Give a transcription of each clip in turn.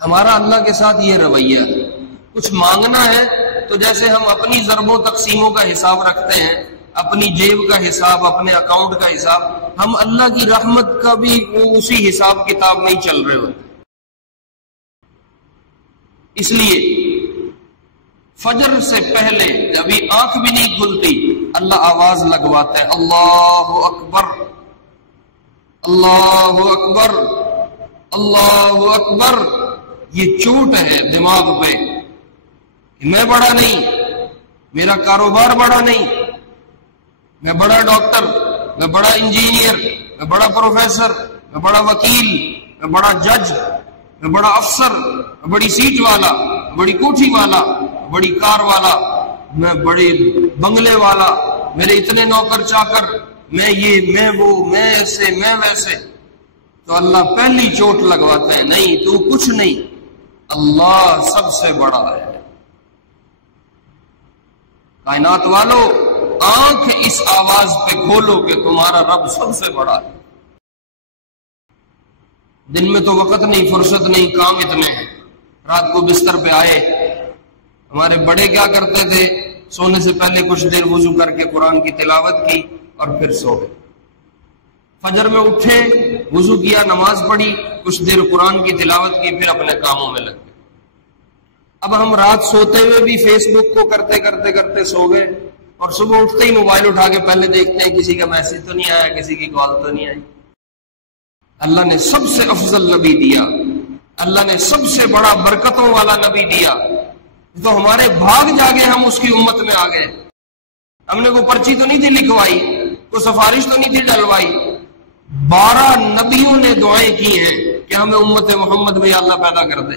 ہمارا اللہ کے ساتھ یہ رویہ ہے، کچھ مانگنا ہے تو جیسے ہم اپنی ضرب و تقسیموں کا حساب رکھتے ہیں، اپنی جیب کا حساب، اپنے اکاؤنٹ کا حساب، ہم اللہ کی رحمت کا بھی وہ اسی حساب کتاب نہیں چل رہے ہوتے۔ اس لیے فجر سے پہلے ابھی آنکھ بھی نہیں کھلتی اللہ آواز لگواتا ہے، اللہ اکبر اللہ اکبر اللہ اکبر۔ یہ چوٹ ہے دماغ پہ کہ میں بڑا نہیں، میرا کاروبار بڑا نہیں، میں بڑا ڈاکٹر، میں بڑا انجینئر، میں بڑا پروفیسر، میں بڑا وکیل، میں بڑا جج، میں بڑا افسر، میں بڑی سیٹ والا، میں بڑی کوٹھی والا، بڑی کار والا، میں بڑے بنگلے والا، میرے اتنے نوکر چاکر، میں یہ میں وہ، میں ایسے میں ویسے۔ تو اللہ پہلی چوٹ لگواتا ہے، نہیں تو کچھ نہیں، اللہ سب سے بڑا ہے۔ کائنات والو آنکھ اس آواز پہ کھولو کہ تمہارا رب سب سے بڑا ہے۔ دن میں تو وقت نہیں، فرصت نہیں، کام اتنے ہیں، رات کو بستر پہ آئے۔ ہمارے بڑے کیا کرتے تھے، سونے سے پہلے کچھ دیر وضو کر کے قرآن کی تلاوت کی اور پھر سو گئے۔ فجر میں اٹھے، وضو کیا، نماز پڑھی، کچھ دیر قرآن کی تلاوت کی، پھر اپنے کاموں میں لگ گئے۔ اب ہم رات سوتے ہوئے بھی فیس بک کو کرتے کرتے کرتے سو گئے، اور صبح اٹھتے ہی موبائل اٹھا کے پہلے دیکھتے ہیں کسی کا میسج تو نہیں آیا، کسی کی کال تو نہیں آئی۔ اللہ نے سب سے افضل نبی دیا، اللہ نے سب سے بڑا برکتوں والا نبی دیا، تو ہمارے بھاگ جاگے ہم اس کی امت میں آ گئے۔ ہم نے کوئی پرچی تو نہیں تھی لکھوائی، کوئی سفارش تو نہیں تھی ڈلوائی، 12 نبیوں نے دعائیں کی ہیں کہ ہمیں امت محمد میں اللہ پیدا کر دے۔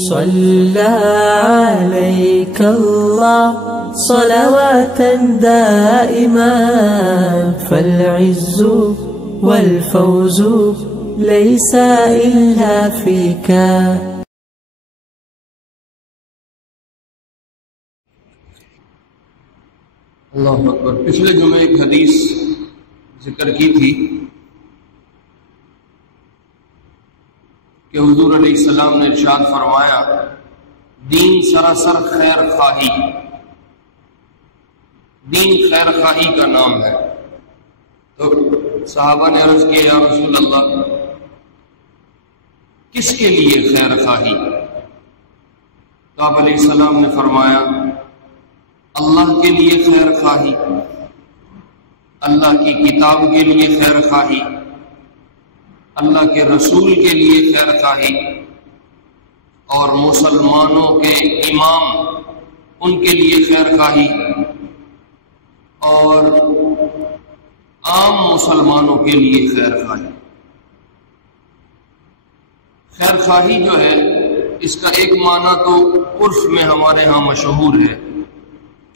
صلی علیک اللہ صلواتا دائما فالعز والفوز ليس إلا فيك۔ اللہ اکبر۔ پچھلے جمعے ایک حدیث ذکر کی تھی کہ حضور علیہ السلام نے ارشاد فرمایا، دین سراسر خیر خواہی، دین خیر خواہی کا نام ہے۔ تو صحابہ نے عرض کیا، یا رسول اللہ کس کے لیے خیر خواہی؟ تو آپ علیہ السلام نے فرمایا، اللہ کے لیے خیر خواہی، اللہ کی کتاب کے لیے خیر خواہی، اللہ کے رسول کے لیے خیر خواہی، اور مسلمانوں کے امام ان کے لیے خیر خواہی، اور عام مسلمانوں کے لیے خیر خواہی۔ خیر خواہی جو ہے اس کا ایک معنی تو عرف میں ہمارے ہاں مشہور ہے،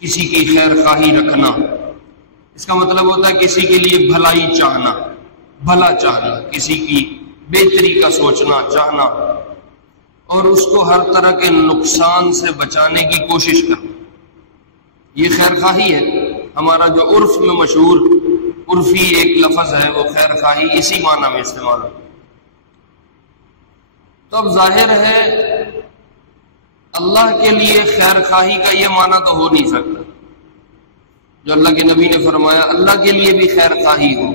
کسی کی خیر خواہی رکھنا۔ اس کا مطلب ہوتا ہے کسی کے لیے بھلائی چاہنا، بھلا چاہنا، کسی کی بہتری کا سوچنا چاہنا، اور اس کو ہر طرح کے نقصان سے بچانے کی کوشش کرنا، یہ خیر خواہی ہے۔ ہمارا جو عرف میں مشہور عرفی ایک لفظ ہے وہ خیر خواہی اسی معنی میں استعمال ہوتا ہے۔ تو اب ظاہر ہے اللہ کے لیے خیر خواہی کا یہ معنی تو ہو نہیں سکتا جو اللہ کے نبی نے فرمایا، اللہ کے لیے بھی خیر خواہی ہو۔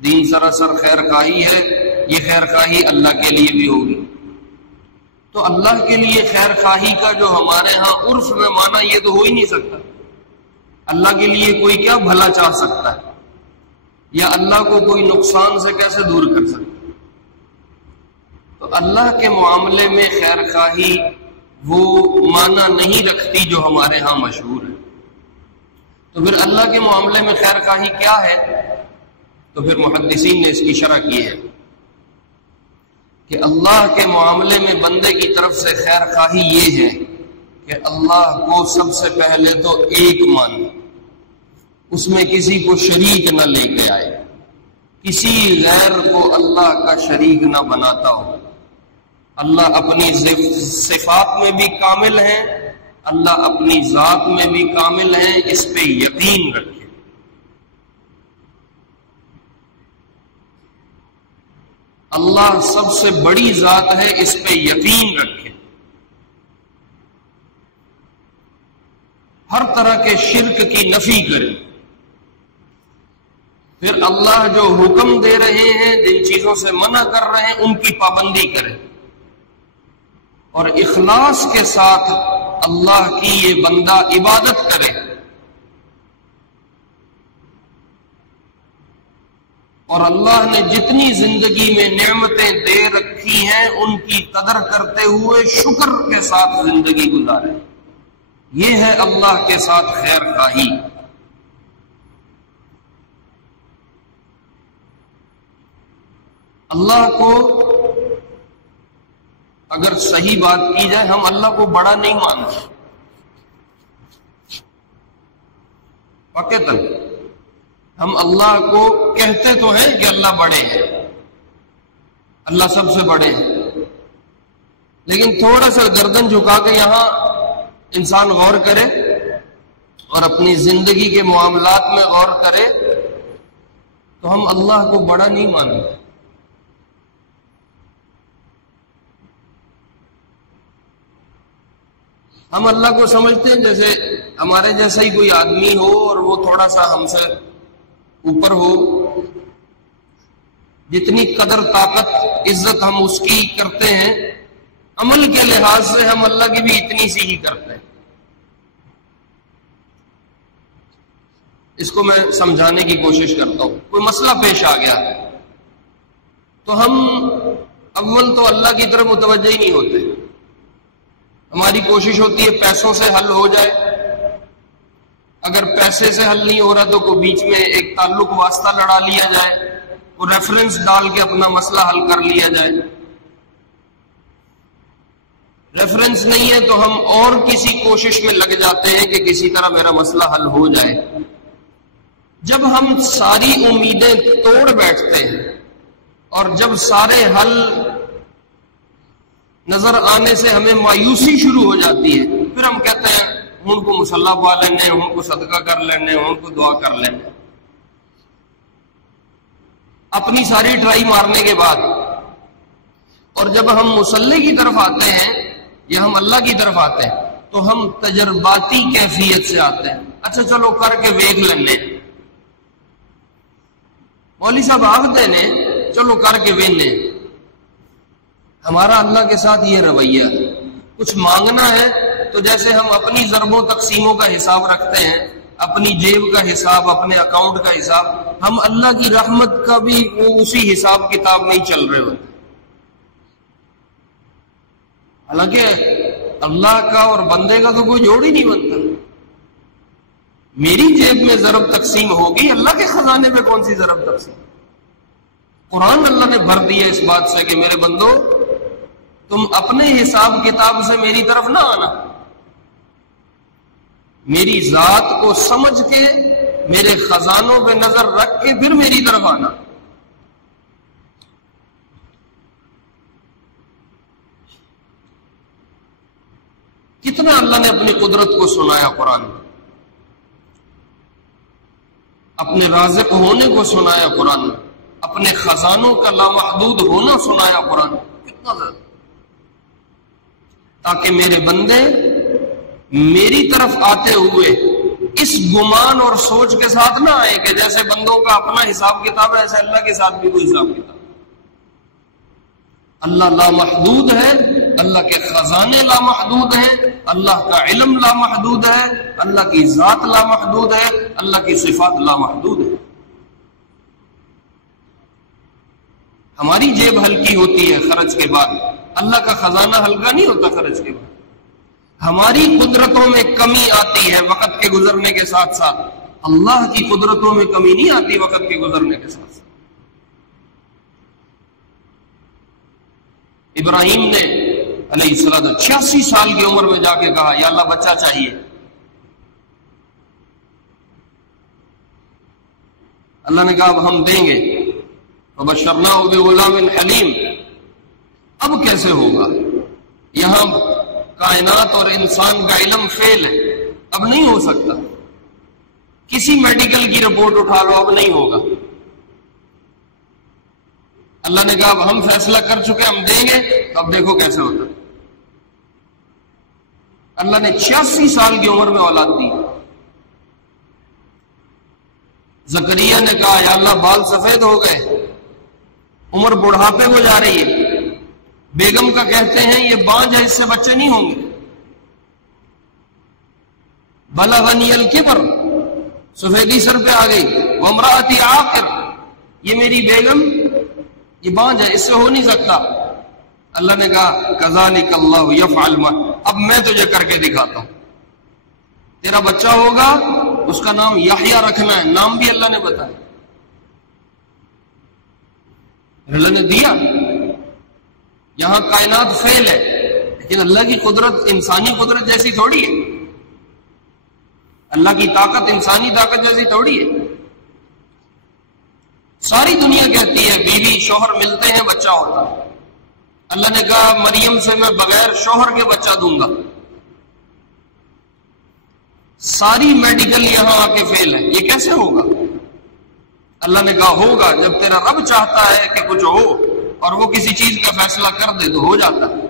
دین سراسر خیر خواہی ہے، یہ خیر خواہی اللہ کے لیے بھی ہوگی۔ تو اللہ کے لیے خیر خواہی کا جو ہمارے ہاں عرف میں معنی یہ تو ہو ہی نہیں سکتا۔ اللہ کے لیے کوئی کیا بھلا چاہ سکتا ہے، یا اللہ کو کوئی نقصان سے کیسے دور کر سکتا ہے؟ تو اللہ کے معاملے میں خیر خواہی وہ معنی نہیں رکھتی جو ہمارے ہاں مشہور ہے۔ تو پھر اللہ کے معاملے میں خیر خواہی کیا ہے؟ تو پھر محدثین نے اس کی شرح کی ہے کہ اللہ کے معاملے میں بندے کی طرف سے خیر خواہی یہ ہے کہ اللہ کو سب سے پہلے تو ایک مانے، اس میں کسی کو شریک نہ لے کے آئے، کسی غیر کو اللہ کا شریک نہ بناتا ہو۔ اللہ اپنی صفات میں بھی کامل ہیں، اللہ اپنی ذات میں بھی کامل ہیں، اس پہ یقین رکھے۔ اللہ سب سے بڑی ذات ہے، اس پہ یقین رکھے، ہر طرح کے شرک کی نفی کرے، پھر اللہ جو حکم دے رہے ہیں، جن چیزوں سے منع کر رہے ہیں، ان کی پابندی کرے، اور اخلاص کے ساتھ اللہ کی یہ بندہ عبادت کرے، اور اللہ نے جتنی زندگی میں نعمتیں دے رکھی ہیں ان کی قدر کرتے ہوئے شکر کے ساتھ زندگی گزارے۔ یہ ہے اللہ کے ساتھ خیر خواہی۔ اللہ کو اگر صحیح بات کی جائے، ہم اللہ کو بڑا نہیں مانتے، واقعتاً ہم اللہ کو کہتے تو ہیں کہ اللہ بڑے ہیں، اللہ سب سے بڑے ہیں، لیکن تھوڑا سا گردن جھکا کے یہاں انسان غور کرے اور اپنی زندگی کے معاملات میں غور کرے تو ہم اللہ کو بڑا نہیں مانتے۔ ہم اللہ کو سمجھتے ہیں جیسے ہمارے جیسا ہی کوئی آدمی ہو اور وہ تھوڑا سا ہم سے اوپر ہو، جتنی قدر طاقت عزت ہم اس کی کرتے ہیں، عمل کے لحاظ سے ہم اللہ کی بھی اتنی سی ہی کرتے ہیں۔ اس کو میں سمجھانے کی کوشش کرتا ہوں۔ کوئی مسئلہ پیش آ گیا تو ہم اول تو اللہ کی طرف متوجہ ہی نہیں ہوتے، ہماری کوشش ہوتی ہے پیسوں سے حل ہو جائے، اگر پیسے سے حل نہیں ہو رہا تو کوئی بیچ میں ایک تعلق واسطہ لڑا لیا جائے، وہ ریفرنس ڈال کے اپنا مسئلہ حل کر لیا جائے، ریفرنس نہیں ہے تو ہم اور کسی کوشش میں لگ جاتے ہیں کہ کسی طرح میرا مسئلہ حل ہو جائے۔ جب ہم ساری امیدیں توڑ بیٹھتے ہیں اور جب سارے حل نظر آنے سے ہمیں مایوسی شروع ہو جاتی ہے، پھر ہم کہتے ہیں ان کو مصلی پا لینے، ان کو صدقہ کر لینے، ان کو دعا کر لینے۔ اپنی ساری ٹرائی مارنے کے بعد اور جب ہم مصلی کی طرف آتے ہیں یا ہم اللہ کی طرف آتے ہیں تو ہم تجرباتی کیفیت سے آتے ہیں، اچھا چلو کر کے ویکھ لینے، مولوی صاحب آختے نے چلو کر کے وینے۔ ہمارا اللہ کے ساتھ یہ رویہ ہے، کچھ مانگنا ہے تو جیسے ہم اپنی ضربوں تقسیموں کا حساب رکھتے ہیں، اپنی جیب کا حساب، اپنے اکاؤنٹ کا حساب، ہم اللہ کی رحمت کا بھی وہ اسی حساب کتاب نہیں چل رہے ہوتے۔ حالانکہ اللہ کا اور بندے کا تو کوئی جوڑ ہی نہیں بنتا۔ میری جیب میں ضرب تقسیم ہوگی، اللہ کے خزانے میں کون سی ضرب تقسیم؟ قرآن اللہ نے بھر دیا اس بات سے کہ میرے بندو تم اپنے حساب کتاب سے میری طرف نہ آنا، میری ذات کو سمجھ کے میرے خزانوں پہ نظر رکھ کے پھر میری طرف آنا۔ کتنا اللہ نے اپنی قدرت کو سنایا قرآن میں، اپنے رازق ہونے کو سنایا قرآن میں، اپنے خزانوں کا لامحدود ہونا سنایا قرآن میں، کتنا زیادہ، تاکہ میرے بندے میری طرف آتے ہوئے اس گمان اور سوچ کے ساتھ نہ آئے کہ جیسے بندوں کا اپنا حساب کتاب ہے ایسے اللہ کے ساتھ بھی کوئی حساب کتاب۔ اللہ لامحدود ہے، اللہ کے خزانے لامحدود ہیں، اللہ کا علم لامحدود ہے، اللہ کی ذات لامحدود ہے، اللہ کی صفات لامحدود ہے۔ ہماری جیب ہلکی ہوتی ہے خرچ کے بعد، اللہ کا خزانہ ہلکا نہیں ہوتا خرچ کے بعد۔ ہماری قدرتوں میں کمی آتی ہے وقت کے گزرنے کے ساتھ ساتھ، اللہ کی قدرتوں میں کمی نہیں آتی وقت کے گزرنے کے ساتھ ساتھ۔ ابراہیم نے علیہ السلام 86 سال کی عمر میں جا کے کہا یا اللہ بچہ چاہیے، اللہ نے کہا اب ہم دیں گے، فبشرناہ بغلام حلیم۔ اب کیسے ہوگا؟ یہاں کائنات اور انسان کا علم فیل ہے، اب نہیں ہو سکتا، کسی میڈیکل کی رپورٹ اٹھا لو اب نہیں ہوگا۔ اللہ نے کہا اب ہم فیصلہ کر چکے، ہم دیں گے، تو اب دیکھو کیسے ہوتا ہے۔ اللہ نے 86 سال کی عمر میں اولاد دی۔ زکریا نے کہا یا اللہ بال سفید ہو گئے، عمر بڑھاپے کو جا رہی ہے، بیگم کا کہتے ہیں یہ بانجھ ہے، اس سے بچے نہیں ہوں گے۔ بلغنی الکبر، سفیدی سر پہ آ گئی، وامرأتی عاقر، یہ میری بیگم یہ بانجھ ہے، اس سے ہو نہیں سکتا۔ اللہ نے کہا کذالک اللہ یفعل ما، اب میں تجھے کر کے دکھاتا ہوں، تیرا بچہ ہوگا، اس کا نام یحییٰ رکھنا ہے، نام بھی اللہ نے بتایا، اللہ نے دیا۔ یہاں کائنات فعل ہے، لیکن اللہ کی قدرت انسانی قدرت جیسی تھوڑی ہے، اللہ کی طاقت انسانی طاقت جیسی تھوڑی ہے۔ ساری دنیا کہتی ہے بیوی شوہر ملتے ہیں بچہ ہوتا ہے، اللہ نے کہا مریم سے میں بغیر شوہر کے بچہ دوں گا۔ ساری میڈیکل یہاں آ کے فیل ہے، یہ کیسے ہوگا؟ اللہ نے کہا ہوگا، جب تیرا رب چاہتا ہے کہ کچھ ہو اور وہ کسی چیز کا فیصلہ کر دے تو ہو جاتا ہے۔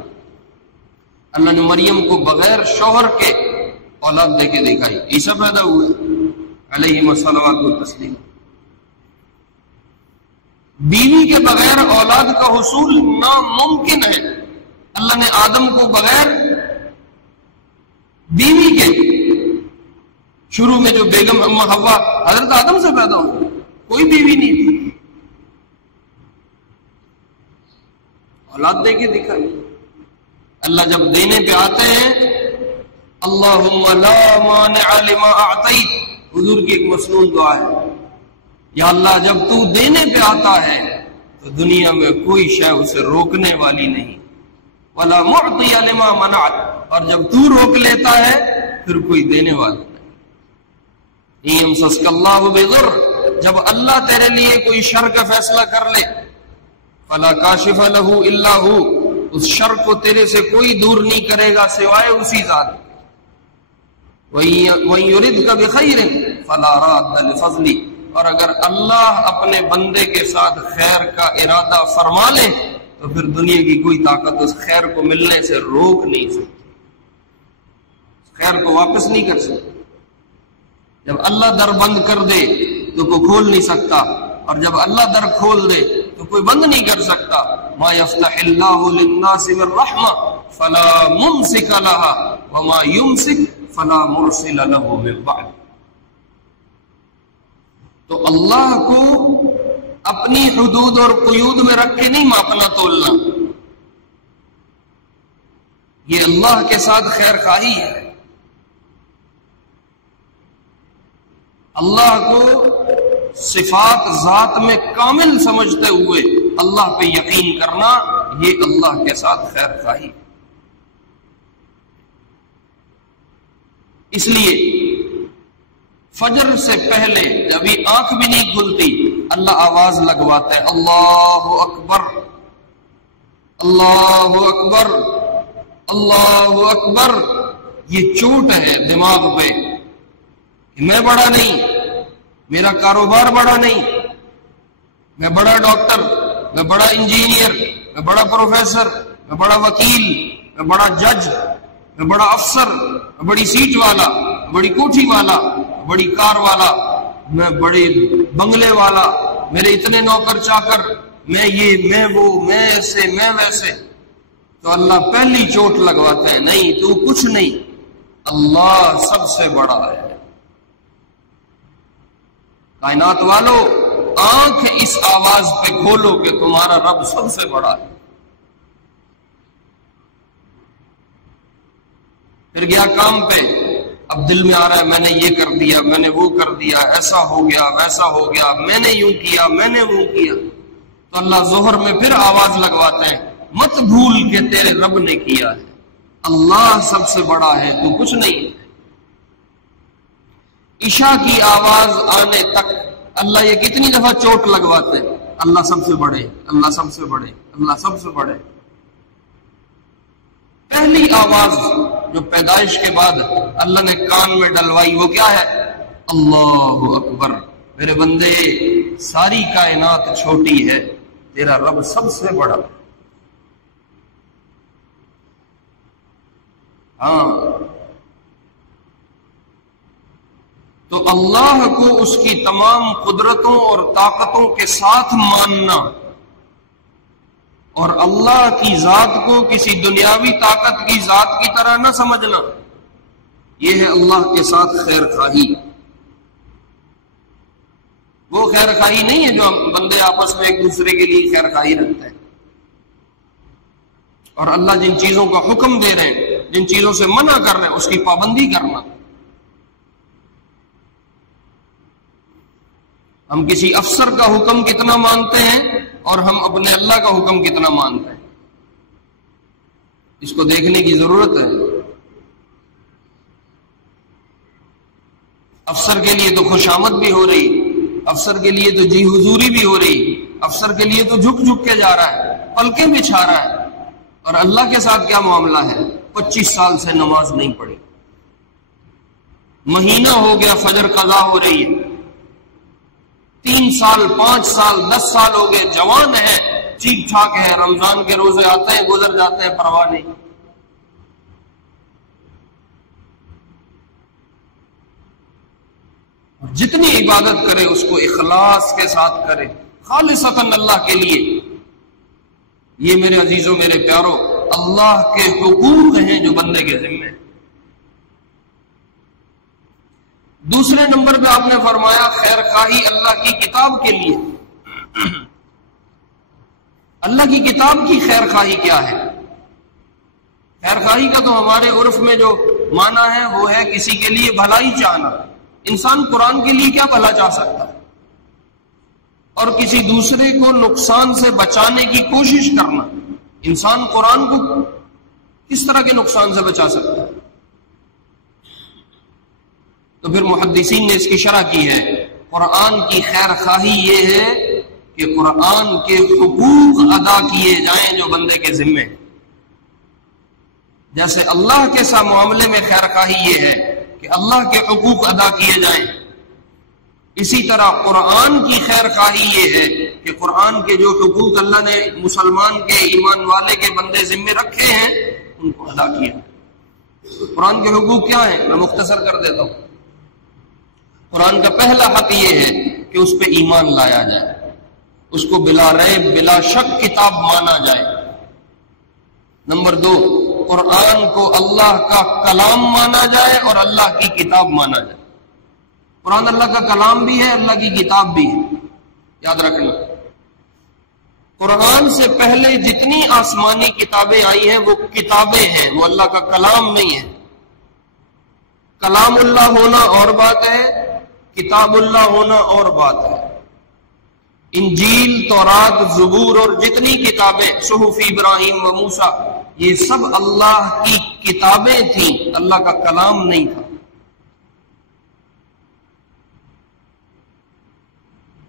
اللہ نے مریم کو بغیر شوہر کے اولاد دے کے دکھائی، عیسیٰ پیدا ہوئے علیہم الصلوات والتسلیم۔ بیوی کے بغیر اولاد کا حصول ناممکن ہے۔ اللہ نے آدم کو بغیر بیوی کے، شروع میں جو بیگم اما حوا حضرت آدم سے پیدا ہو، کوئی بیوی نہیں تھی، اولاد دے کے دکھائی۔ اللہ جب دینے پہ آتے ہیں، اللہم لا مانع لما اعطیت، حضور کی ایک مسنون دعا ہے، یا اللہ جب تو دینے پہ آتا ہے تو دنیا میں کوئی شے اسے روکنے والی نہیں، ولا معطی لما منعت، اور جب تو روک لیتا ہے پھر کوئی دینے والا نہیں۔ یمسسک اللہ بضر، جب اللہ تیرے لیے کوئی شر کا فیصلہ کر لے، فلا کاشف لہ الا ہو، اس شر کو تیرے سے کوئی دور نہیں کرے گا سوائے اسی ذات۔ وَإِن يُرِدْكَ بِخَيْرٍ فَلَا رَادَّ لِفَضْلِهِ، اور اگر اللہ اپنے بندے کے ساتھ خیر کا ارادہ فرما لے تو پھر دنیا کی کوئی طاقت اس خیر کو ملنے سے روک نہیں سکتی، خیر کو واپس نہیں کر سکتی۔ جب اللہ در بند کر دے تو کوئی کھول نہیں سکتا، اور جب اللہ در کھول دے تو کوئی بند نہیں کر سکتا۔ ما یفتح اللہ للناس من رحمہ فلا ممسک لها وما یمسک فلا مرسل له من بعد۔ تو اللہ کو اپنی حدود اور قیود میں رکھ کے نہیں ماپنا تولنا، یہ اللہ کے ساتھ خیر خواہی ہے۔ اللہ کو صفات ذات میں کامل سمجھتے ہوئے اللہ پہ یقین کرنا، یہ اللہ کے ساتھ خیر خواہی۔ اس لیے فجر سے پہلے جبھی آنکھ بھی نہیں کھلتی اللہ آواز لگواتا ہے، اللہ اکبر اللہ اکبر اللہ اکبر۔ یہ چوٹ ہے دماغ پہ کہ میں بڑا نہیں، میرا کاروبار بڑا نہیں، میں بڑا ڈاکٹر، میں بڑا انجینئر، میں بڑا پروفیسر، میں بڑا وکیل، میں بڑا جج، میں بڑا افسر، میں بڑی سیٹ والا، بڑی کوٹھی والا، بڑی کار والا، میں بڑے بنگلے والا، میرے اتنے نوکر چاکر، میں یہ میں وہ، میں ایسے میں ویسے۔ تو اللہ پہلی چوٹ لگواتے ہیں، نہیں تو کچھ نہیں، اللہ سب سے بڑا ہے۔ کائنات والو آنکھ اس آواز پہ کھولو کہ تمہارا رب سب سے بڑا ہے۔ پھر گیا کام پہ، اب دل میں آ رہا ہے میں نے یہ کر دیا، میں نے وہ کر دیا، ایسا ہو گیا ویسا ہو گیا، میں نے یوں کیا میں نے وہ کیا۔ تو اللہ ظہر میں پھر آواز لگواتے ہیں، مت بھول کہ تیرے رب نے کیا ہے، اللہ سب سے بڑا ہے، تو کچھ نہیں۔ عشاء کی آواز آنے تک اللہ یہ کتنی دفعہ چوٹ لگواتے ہیں، اللہ سب سے بڑے، اللہ سب سے بڑے، اللہ سب سے بڑے۔ پہلی آواز جو پیدائش کے بعد اللہ نے کان میں ڈلوائی وہ کیا ہے؟ اللہ اکبر۔ میرے بندے ساری کائنات چھوٹی ہے، تیرا رب سب سے بڑا. ہاں تو اللہ کو اس کی تمام قدرتوں اور طاقتوں کے ساتھ ماننا اور اللہ کی ذات کو کسی دنیاوی طاقت کی ذات کی طرح نہ سمجھنا، یہ ہے اللہ کے ساتھ خیر خواہی. وہ خیر خواہی نہیں ہے جو ہم بندے آپس میں ایک دوسرے کے لیے خیر خواہی رکھتے ہیں. اور اللہ جن چیزوں کا حکم دے رہے ہیں، جن چیزوں سے منع کر رہے ہیں، اس کی پابندی کرنا. ہم کسی افسر کا حکم کتنا مانتے ہیں اور ہم اپنے اللہ کا حکم کتنا مانتے ہیں، اس کو دیکھنے کی ضرورت ہے. افسر کے لیے تو خوشامد بھی ہو رہی، افسر کے لیے تو جی حضوری بھی ہو رہی، افسر کے لیے تو جھک جھک کے جا رہا ہے، پلکیں بچھا رہا ہے. اور اللہ کے ساتھ کیا معاملہ ہے؟ 25 سال سے نماز نہیں پڑھی، مہینہ ہو گیا فجر قضا ہو رہی ہے، 3 سال 5 سال 10 سال ہو گئے، جوان ہے، ٹھیک ٹھاک ہے، رمضان کے روزے آتے ہیں گزر جاتے ہیں، پرواہ نہیں. جتنی عبادت کرے اس کو اخلاص کے ساتھ کرے، خالصتاً اللہ کے لیے. یہ میرے عزیزوں، میرے پیاروں، اللہ کے حقوق ہیں جو بندے کے ذمے. دوسرے نمبر پہ آپ نے فرمایا خیر خواہی اللہ کی کتاب کے لیے. اللہ کی کتاب کی خیر خواہی کیا ہے؟ خیر خواہی کا تو ہمارے عرف میں جو معنی ہے وہ ہے کسی کے لیے بھلائی چاہنا. انسان قرآن کے لیے کیا بھلا چاہ سکتا ہے؟ اور کسی دوسرے کو نقصان سے بچانے کی کوشش کرنا. انسان قرآن کو کس طرح کے نقصان سے بچا سکتا ہے؟ تو پھر محدثین نے اس کی شرح کی ہے. قرآن کی خیر خواہی یہ ہے کہ قرآن کے حقوق ادا کیے جائیں جو بندے کے ذمے. جیسے اللہ کے ساتھ معاملے میں خیر خواہی یہ ہے کہ اللہ کے حقوق ادا کیے جائیں، اسی طرح قرآن کی خیر خواہی یہ ہے کہ قرآن کے جو حقوق اللہ نے مسلمان کے، ایمان والے کے بندے ذمے رکھے ہیں ان کو ادا کیا. قرآن کے حقوق کیا ہیں؟ میں مختصر کر دیتا ہوں. قرآن کا پہلا حق یہ ہے کہ اس پہ ایمان لایا جائے، اس کو بلا ریب بلا شک کتاب مانا جائے. نمبر 2، قرآن کو اللہ کا کلام مانا جائے اور اللہ کی کتاب مانا جائے. قرآن اللہ کا کلام بھی ہے، اللہ کی کتاب بھی ہے، یاد رکھنا. قرآن سے پہلے جتنی آسمانی کتابیں آئی ہیں وہ کتابیں ہیں، وہ اللہ کا کلام نہیں ہے. کلام اللہ ہونا اور بات ہے، کتاب اللہ ہونا اور بات ہے. انجیل، تورات، زبور اور جتنی کتابیں، صحف ابراہیم و موسیٰ، یہ سب اللہ کی کتابیں تھیں، اللہ کا کلام نہیں تھا.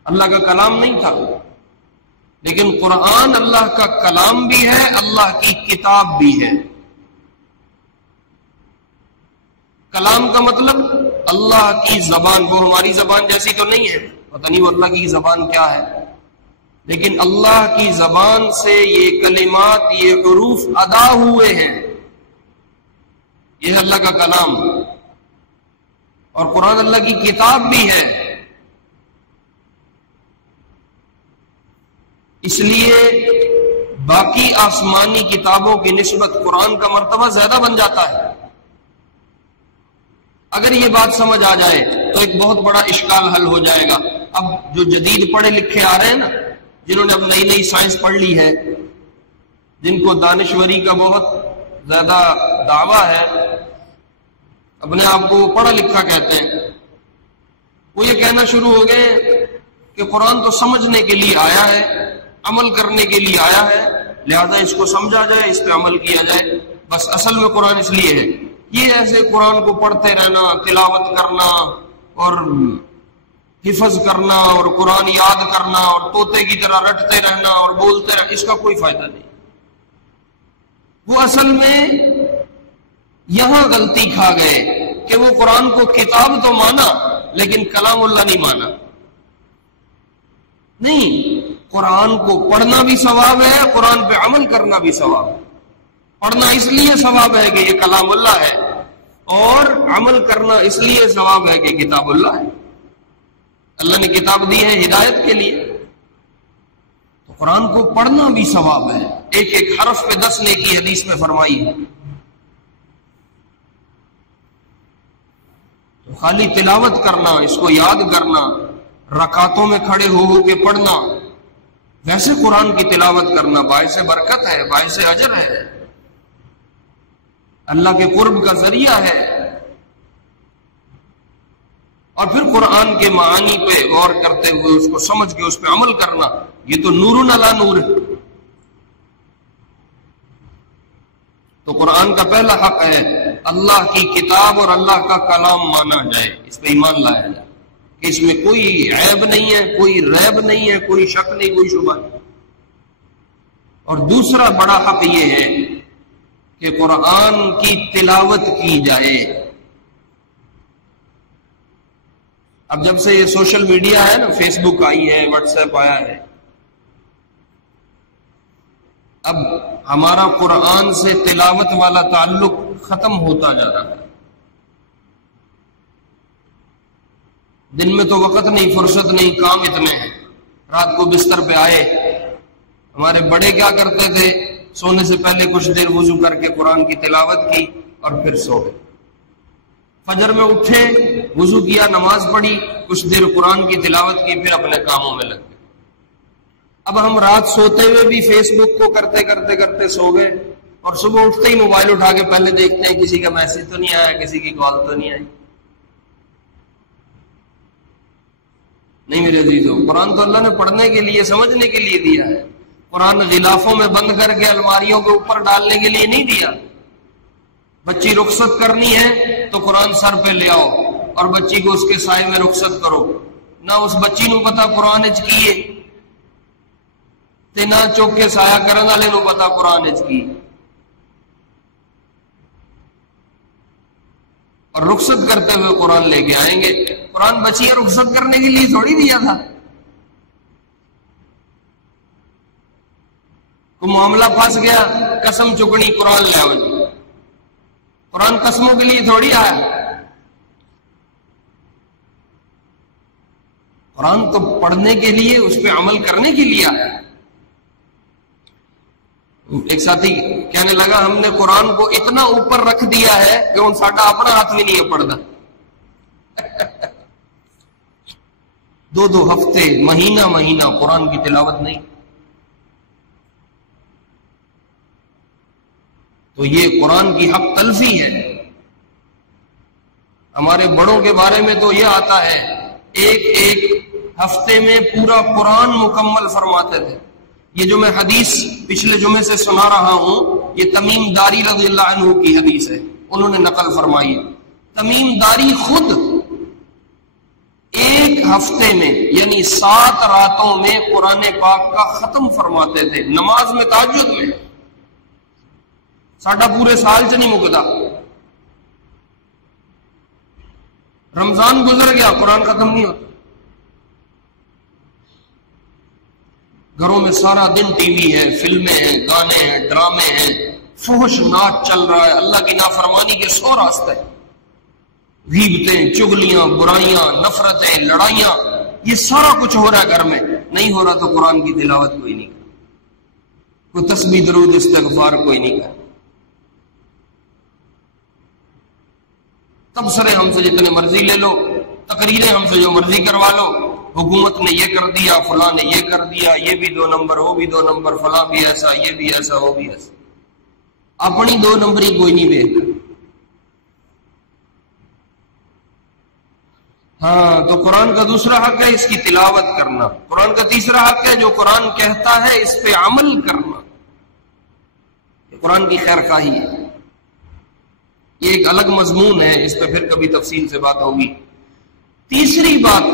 اللہ کا کلام نہیں تھا. لیکن قرآن اللہ کا کلام بھی ہے، اللہ کی کتاب بھی ہے. کلام کا مطلب اللہ کی زبان، وہ ہماری زبان جیسی تو نہیں ہے، پتہ نہیں وہ اللہ کی زبان کیا ہے، لیکن اللہ کی زبان سے یہ کلمات، یہ حروف ادا ہوئے ہیں، یہ ہے اللہ کا کلام. اور قرآن اللہ کی کتاب بھی ہے. اس لیے باقی آسمانی کتابوں کی نسبت قرآن کا مرتبہ زیادہ بن جاتا ہے. اگر یہ بات سمجھ آ جائے تو ایک بہت بڑا اشکال حل ہو جائے گا. اب جو جدید پڑھے لکھے آ رہے ہیں نا، جنہوں نے اب نئی نئی سائنس پڑھ لی ہے، جن کو دانشوری کا بہت زیادہ دعویٰ ہے، اپنے آپ کو پڑھا لکھا کہتے ہیں، وہ یہ کہنا شروع ہو گئے کہ قرآن تو سمجھنے کے لیے آیا ہے، عمل کرنے کے لیے آیا ہے، لہذا اس کو سمجھا جائے، اس پہ عمل کیا جائے. بس اصل میں قرآن اس لیے ہے. یہ ایسے قرآن کو پڑھتے رہنا، تلاوت کرنا اور حفظ کرنا اور قرآن یاد کرنا اور طوطے کی طرح رٹتے رہنا اور بولتے رہنا، اس کا کوئی فائدہ نہیں. وہ اصل میں یہاں غلطی کھا گئے کہ وہ قرآن کو کتاب تو مانا لیکن کلام اللہ نہیں مانا. نہیں، قرآن کو پڑھنا بھی ثواب ہے، قرآن پہ عمل کرنا بھی ثواب ہے۔ پڑھنا اس لیے ثواب ہے کہ یہ کلام اللہ ہے، اور عمل کرنا اس لیے ثواب ہے کہ کتاب اللہ ہے۔ اللہ نے کتاب دی ہے ہدایت کے لیے، تو قرآن کو پڑھنا بھی ثواب ہے۔ ایک ایک حرف پہ 10 نیکی حدیث میں فرمائی ہے۔ تو خالی تلاوت کرنا، اس کو یاد کرنا، رکعتوں میں کھڑے ہو کے پڑھنا، ویسے قرآن کی تلاوت کرنا باعث برکت ہے، باعث اجر ہے، اللہ کے قرب کا ذریعہ ہے۔ اور پھر قرآن کے معانی پہ غور کرتے ہوئے اس کو سمجھ کے اس پہ عمل کرنا، یہ تو نور علی نور ہے۔ تو قرآن کا پہلا حق ہے اللہ کی کتاب اور اللہ کا کلام مانا جائے، اس پہ ایمان لایا جائے کہ اس میں کوئی عیب نہیں ہے، کوئی ریب نہیں ہے، کوئی شک نہیں، کوئی شبہ نہیں۔ اور دوسرا بڑا حق یہ ہے کہ قرآن کی تلاوت کی جائے۔ اب جب سے یہ سوشل میڈیا ہے نا، فیس بک آئی ہے، واٹس ایپ آیا ہے، اب ہمارا قرآن سے تلاوت والا تعلق ختم ہوتا جا رہا ہے۔ دن میں تو وقت نہیں، فرصت نہیں، کام اتنے ہیں، رات کو بستر پہ آئے۔ ہمارے بڑے کیا کرتے تھے؟ سونے سے پہلے کچھ دیر وضو کر کے قرآن کی تلاوت کی اور پھر سو گئے۔ فجر میں اٹھے، وضو کیا، نماز پڑھی، کچھ دیر قرآن کی تلاوت کی، پھر اپنے کاموں میں لگ گئے۔ اب ہم رات سوتے ہوئے بھی فیس بک کو کرتے کرتے کرتے سو گئے، اور صبح اٹھتے ہی موبائل اٹھا کے پہلے دیکھتے ہیں کسی کا میسج تو نہیں آیا، کسی کی کال تو نہیں آئی۔ نہیں میرے عزیزو، قرآن تو اللہ نے پڑھنے کے لیے، سمجھنے کے لیے دیا ہے۔ قرآن غلافوں میں بند کر کے الماریوں کے اوپر ڈالنے کے لیے نہیں دیا۔ بچی رخصت کرنی ہے تو قرآن سر پہ لے آؤ اور بچی کو اس کے سائے میں رخصت کرو، نہ اس بچی نو پتا قرآن اچ کیے تے نہ چوک کے سایہ کرن والے نو پتا قرآن اچ کی۔ اور رخصت کرتے ہوئے قرآن لے کے آئیں گے۔ قرآن بچیاں رخصت کرنے کے لیے تھوڑی دیا تھا۔ کوئی معاملہ پھنس گیا، قسم چکنی، قرآن لے آؤ جی۔ قرآن قسموں کے لیے تھوڑی آیا، قرآن تو پڑھنے کے لیے، اس پہ عمل کرنے کے لیے آیا۔ ایک ساتھی کہنے لگا ہم نے قرآن کو اتنا اوپر رکھ دیا ہے کہ ان ساڈا اپنا ہاتھ بھی نہیں پڑھتا۔ 2 ہفتے، مہینہ قرآن کی تلاوت نہیں۔ تو یہ قرآن کی حق تلفی ہے۔ ہمارے بڑوں کے بارے میں تو یہ آتا ہے، ایک ہفتے میں پورا قرآن مکمل فرماتے تھے۔ یہ جو میں حدیث پچھلے جمعے سے سنا رہا ہوں، یہ تمیم داری رضی اللہ عنہ کی حدیث ہے، انہوں نے نقل فرمائی ہے۔ تمیم داری خود ایک ہفتے میں یعنی 7 راتوں میں قرآن پاک کا ختم فرماتے تھے، نماز میں، تہجد میں۔ ساڈا پورے سال چ نہیں مکتا۔ رمضان گزر گیا، قرآن ختم نہیں ہوتا۔ گھروں میں سارا دن ٹی وی ہے، فلمیں ہیں، گانے ہیں، ڈرامے ہیں، فحش ناچ چل رہا ہے، اللہ کی نافرمانی کے 100 راستے، غیبتیں، چغلیاں، برائیاں، نفرتیں، لڑائیاں، یہ سارا کچھ ہو رہا ہے گھر میں۔ نہیں ہو رہا تو قرآن کی تلاوت کوئی نہیں کرتا، کوئی تسبیح درود استغفار کوئی نہیں کرتا۔ تبصرے ہم سے جتنے مرضی لے لو، تقریریں ہم سے جو مرضی کروا لو، حکومت نے یہ کر دیا، فلاں نے یہ کر دیا، یہ بھی 2 نمبر، وہ بھی 2 نمبر، فلاں بھی ایسا، یہ بھی ایسا، وہ بھی ایسا۔ اپنی 2 نمبری کوئی نہیں دیکھتا۔ ہاں، تو قرآن کا دوسرا حق ہے اس کی تلاوت کرنا۔ قرآن کا تیسرا حق ہے جو قرآن کہتا ہے اس پہ عمل کرنا۔ قرآن کی خیر خواہی ہے، یہ ایک الگ مضمون ہے، اس پہ پھر کبھی تفصیل سے بات ہوگی۔ تیسری بات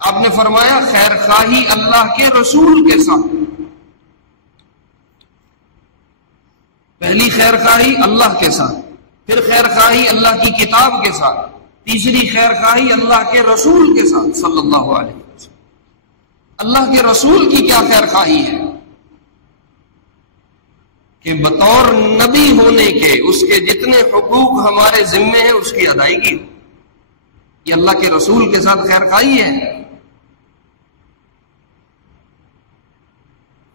آپ نے فرمایا خیر خواہی اللہ کے رسول کے ساتھ۔ پہلی خیر خواہی اللہ کے ساتھ، پھر خیر خواہی اللہ کی کتاب کے ساتھ، تیسری خیر خواہی اللہ کے رسول کے ساتھ صلی اللہ علیہ وسلم۔ اللہ کے رسول کی کیا خیر خواہی ہے کہ بطور نبی ہونے کے اس کے جتنے حقوق ہمارے ذمے ہیں اس کی ادائیگی ہو. یہ اللہ کے رسول کے ساتھ خیر خواہی ہے.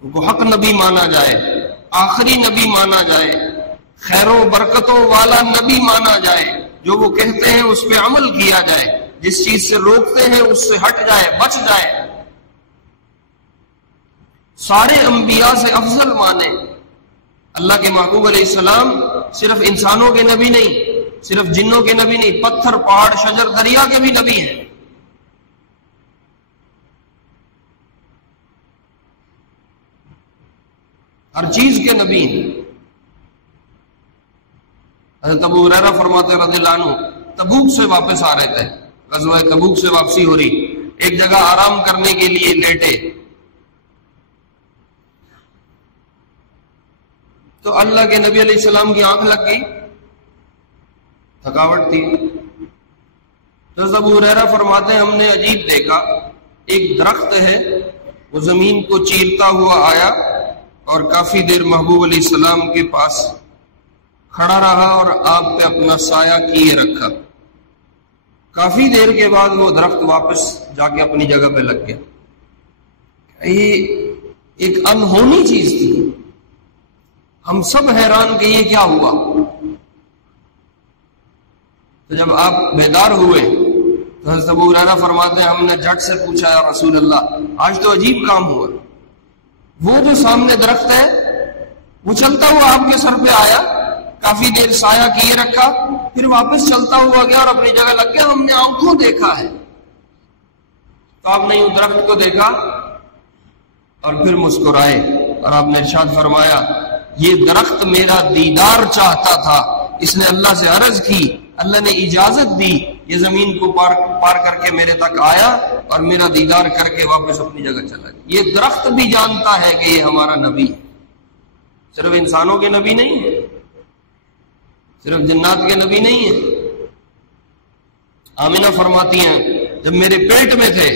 ان کو حق نبی مانا جائے, آخری نبی مانا جائے, خیروں برکتوں والا نبی مانا جائے, جو وہ کہتے ہیں اس پہ عمل کیا جائے, جس چیز سے روکتے ہیں اس سے ہٹ جائے, بچ جائے. سارے انبیاء سے افضل مانے. اللہ کے محبوب علیہ السلام صرف انسانوں کے نبی نہیں, صرف جنوں کے نبی نہیں, پتھر پہاڑ شجر دریا کے بھی نبی ہیں. ہر چیز کے نبی ہیں. حضرت ابو ہریرہ فرماتے رضی اللہ عنہ, تبوک سے واپس آ رہے تھے, غزوہ تبوک سے واپسی ہو رہی, ایک جگہ آرام کرنے کے لیے لیٹے تو اللہ کے نبی علیہ السلام کی آنکھ لگ گئی, تھکاوٹ تھی. حضرت ابو ہریرہ فرماتے ہیں ہم نے عجیب دیکھا, ایک درخت ہے وہ زمین کو چیرتا ہوا آیا اور کافی دیر محبوب علیہ السلام کے پاس کھڑا رہا اور آپ پہ اپنا سایہ کیے رکھا. کافی دیر کے بعد وہ درخت واپس جا کے اپنی جگہ پہ لگ گیا. یہ ایک انہونی چیز تھی. ہم سب حیران کہ یہ کیا ہوا. تو جب آپ بیدار ہوئے تو حضرت ابو ہریرہ فرماتے ہیں ہم نے جھٹ سے پوچھا یا رسول اللہ, آج تو عجیب کام ہوا. وہ جو سامنے درخت ہے وہ چلتا ہوا آپ کے سر پہ آیا, کافی دیر سایہ کیے رکھا, پھر واپس چلتا ہوا گیا اور اپنی جگہ لگ گیا. ہم نے آنکھوں دیکھا ہے. تو آپ نے اس درخت کو دیکھا اور پھر مسکرائے اور آپ نے ارشاد فرمایا یہ درخت میرا دیدار چاہتا تھا, اس نے اللہ سے عرض کی, اللہ نے اجازت دی, یہ زمین کو پار کر کے میرے تک آیا اور میرا دیدار کر کے واپس اپنی جگہ چلا گیا. یہ درخت بھی جانتا ہے کہ یہ ہمارا نبی ہے. صرف انسانوں کے نبی نہیں ہے, صرف جنات کے نبی نہیں ہے. آمنہ فرماتی ہیں جب میرے پیٹ میں تھے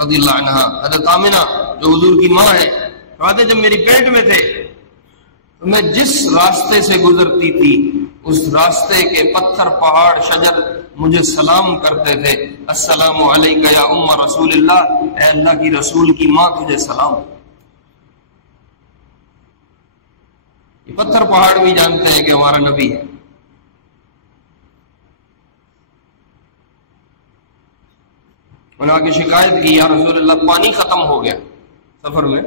رضی اللہ عنہا, حضرت آمنہ جو حضور کی ماں ہے, فرماتے جب میری پیٹ میں تھے تو میں جس راستے سے گزرتی تھی اس راستے کے پتھر پہاڑ شجر مجھے سلام کرتے تھے, السلام علیکہ یا ام رسول اللہ, اے اللہ کی رسول کی ماں تجھے سلام. یہ پتھر پہاڑ بھی جانتے ہیں کہ ہمارا نبی ہے. انہوں نے شکایت کی یا رسول اللہ پانی ختم ہو گیا, سفر میں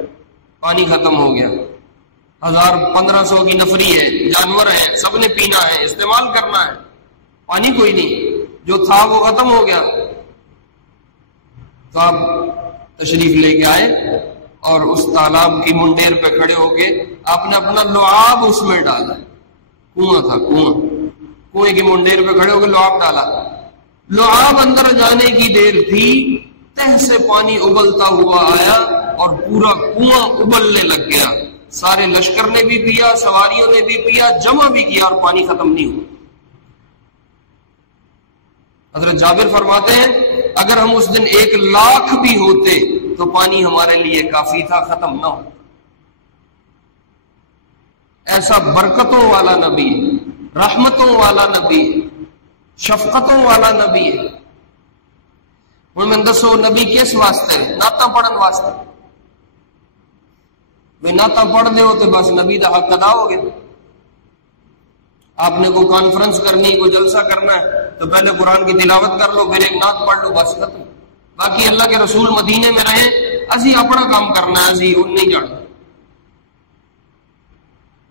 پانی ختم ہو گیا, 1000-1500 کی نفری ہے, جانور ہیں, سب نے پینا ہے, استعمال کرنا ہے, پانی کوئی نہیں, جو تھا وہ ختم ہو گیا. تو آپ تشریف لے کے آئے اور اس تالاب کی منڈیر پہ کھڑے ہو کے آپ نے اپنا لعاب اس میں ڈالا. کنواں تھا, کنویں کی منڈیر پہ کھڑے ہو کے لعاب ڈالا. لعاب اندر جانے کی دیر تھی, تہ سے پانی ابلتا ہوا آیا اور پورا کنواں ابلنے لگ گیا. سارے لشکر نے بھی پیا, سواریوں نے بھی پیا, جمع بھی کیا اور پانی ختم نہیں ہوا. حضرت جابر فرماتے ہیں اگر ہم اس دن 1,00,000 بھی ہوتے تو پانی ہمارے لیے کافی تھا, ختم نہ ہو. ایسا برکتوں والا نبی, رحمتوں والا نبی, شفقتوں والا نبی ہے. ان میں دسو نبی کس واسطے, نعتاں پڑھن واسطے. وہ نعتاں پڑھ دے ہو تو بس نبی دا حق ادا ہو گیا. آپ نے کوئی کانفرنس کرنی, کوئی جلسہ کرنا ہے تو پہلے قرآن کی تلاوت کر لو, پھر ایک نعت پڑھ لو, بس ختم. باقی اللہ کے رسول مدینے میں رہے, اسی اپنا کام کرنا ہے, اسی ان نہیں جانا.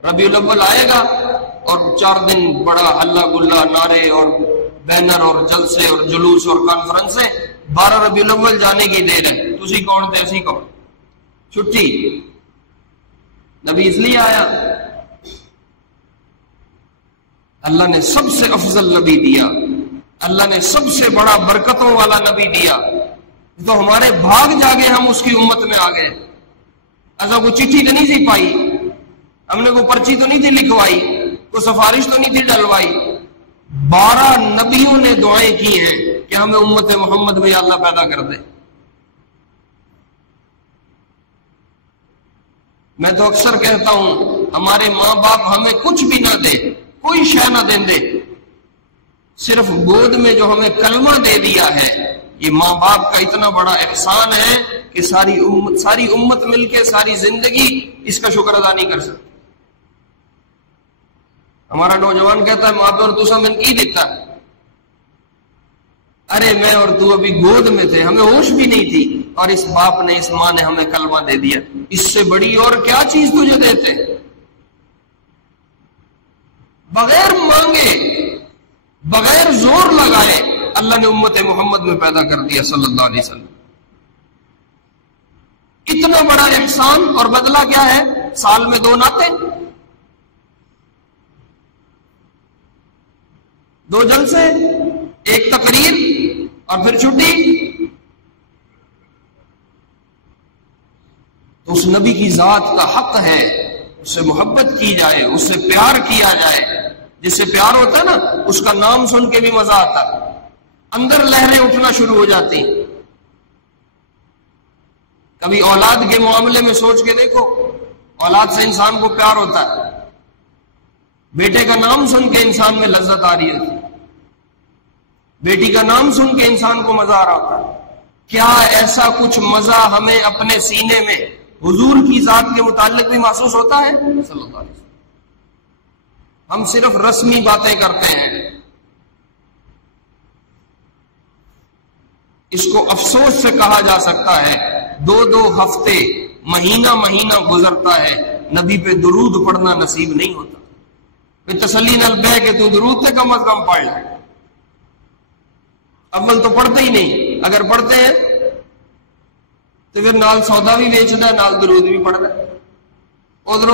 ربیع الاول آئے گا اور 4 دن بڑا ہلا گلا, نعرے اور بینر اور جلسے اور جلوس اور کانفرنسیں. 12 ربیع الاول جانے کی دیر ہے, تسی کون تھے اسی کون, چھٹی. نبی اس لیے آیا, اللہ نے سب سے افضل نبی دیا, اللہ نے سب سے بڑا برکتوں والا نبی دیا. تو ہمارے بھاگ جاگے ہم اس کی امت میں آ گئے. ایسا کوئی چٹھی تو نہیں تھی پائی, ہم نے کوئی پرچی تو نہیں تھی لکھوائی, کوئی سفارش تو نہیں تھی ڈلوائی. 12 نبیوں نے دعائیں کی ہیں کہ ہمیں امت محمد میں اللہ پیدا کر دے. میں تو اکثر کہتا ہوں ہمارے ماں باپ ہمیں کچھ بھی نہ دے، کوئی شے نہ دیں دے، صرف گود میں جو ہمیں کلمہ دے دیا ہے، یہ ماں باپ کا اتنا بڑا احسان ہے کہ ساری امت مل کے ساری زندگی اس کا شکر ادا نہیں کر سکتی۔ ہمارا نوجوان کہتا ہے ماں پہ اور تو سمن کی دیتا، ارے میں اور تو ابھی گود میں تھے، ہمیں ہوش بھی نہیں تھی، اور اس باپ نے اس ماں نے ہمیں کلمہ دے دیا، اس سے بڑی اور کیا چیز تجھے دیتے؟ بغیر مانگے، بغیر زور لگائے اللہ نے امت محمد میں پیدا کر دیا صلی اللہ علیہ وسلم۔ اتنا بڑا احسان، اور بدلہ کیا ہے؟ سال میں 2 ناتے، 2 جلسے، 1 تقریر اور پھر چھٹی۔ تو اس نبی کی ذات کا حق ہے اس سے محبت کی جائے، اس سے پیار کیا جائے۔ جس سے پیار ہوتا ہے نا، اس کا نام سن کے بھی مزہ آتا، اندر لہریں اٹھنا شروع ہو جاتی۔ کبھی اولاد کے معاملے میں سوچ کے دیکھو، اولاد سے انسان کو پیار ہوتا ہے، بیٹے کا نام سن کے انسان میں لذت آ رہی ہوتی، بیٹی کا نام سن کے انسان کو مزہ آ رہا ہوتا ہے۔ کیا ایسا کچھ مزہ ہمیں اپنے سینے میں حضور کی ذات کے متعلق بھی محسوس ہوتا ہے صلی اللہ علیہ وسلم؟ ہم صرف رسمی باتیں کرتے ہیں۔ اس کو افسوس سے کہا جا سکتا ہے 2 ہفتے، مہینہ گزرتا ہے، نبی پہ درود پڑھنا نصیب نہیں ہوتا۔ پھر تسلی نل بہ کہ تو درود سے کم از کم پڑھ لے۔ اول تو پڑھتے ہی نہیں، اگر پڑھتے ہیں تو پھر نال سودا بھی بیچتا ہے، نال درود بھی پڑھتا ہے۔ ادھر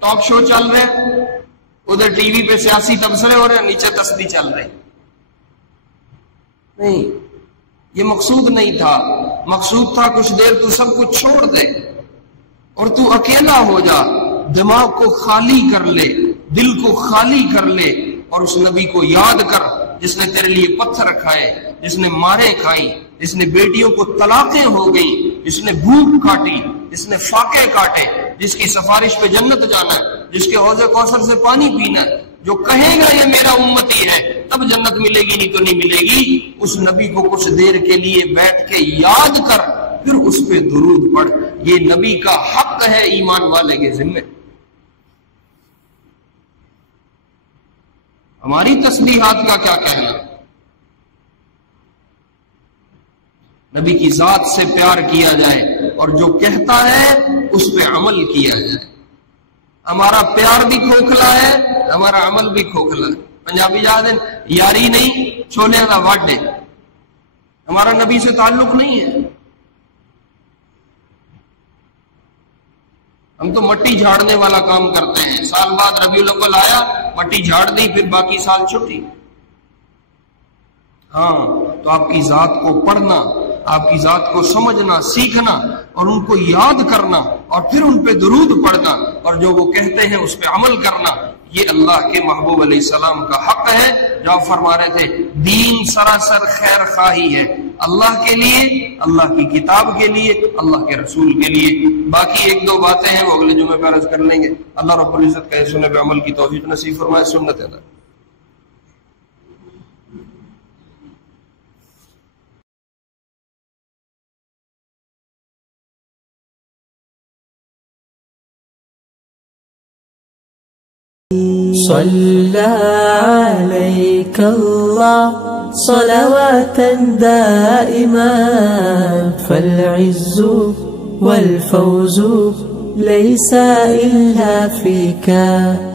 ٹاک شو چل رہے ہیں، ادھر ٹی وی پہ سیاسی تبصرے ہو رہے ہیں، نیچے تسبیح چل رہی۔ نہیں، یہ مقصود نہیں تھا۔ مقصود تھا کچھ دیر تو سب کچھ چھوڑ دے اور تو اکیلا ہو جا، دماغ کو خالی کر لے، دل کو خالی کر لے، اور اس نبی کو یاد کر جس نے تیرے لیے پتھر کھائے، جس نے مارے کھائی، جس نے بیٹیوں کو طلاقیں ہو گئی، جس نے بھوک کاٹی، جس نے فاقے کاٹے، جس کی سفارش پہ جنت جانا ہے، جس کے حوض کوثر سے پانی پینا ہے، جو کہے گا یہ میرا امتی ہے تب جنت ملے گی، نہیں تو نہیں ملے گی۔ اس نبی کو کچھ دیر کے لیے بیٹھ کے یاد کر، پھر اس پہ درود پڑھ۔ یہ نبی کا حق ہے ایمان والے کے ذمہ۔ ہماری تسبیحات کا کیا کہنا؟ نبی کی ذات سے پیار کیا جائے اور جو کہتا ہے اس پہ عمل کیا جائے۔ ہمارا پیار بھی کھوکھلا ہے، ہمارا عمل بھی کھوکھلا ہے۔ پنجابی یاد ہے، یاری نہیں چھولے کا واڈے۔ ہمارا نبی سے تعلق نہیں ہے، ہم تو مٹی جھاڑنے والا کام کرتے ہیں۔ سال بعد ربیع الاول آیا، مٹی جھاڑ دی، پھر باقی سال چھٹی۔ ہاں، تو آپ کی ذات کو پڑھنا، آپ کی ذات کو سمجھنا، سیکھنا اور ان کو یاد کرنا، اور پھر ان پہ درود پڑھنا، اور جو وہ کہتے ہیں اس پہ عمل کرنا، یہ اللہ کے محبوب علیہ السلام کا حق ہے۔ جو آپ فرما رہے تھے دین سراسر خیر خواہی ہے، اللہ کے لیے، اللہ کی کتاب کے لیے، اللہ کے رسول کے لیے۔ باقی 1-2 باتیں ہیں وہ اگلے جمعے پہ عرض کر لیں گے۔ اللہ رب العزت کا سننے پہ عمل کی توفیق نصیب فرمائے۔ سنت ادا۔ صلى عليك الله صلواتا دائما، فالعز والفوز ليس إلا فيك.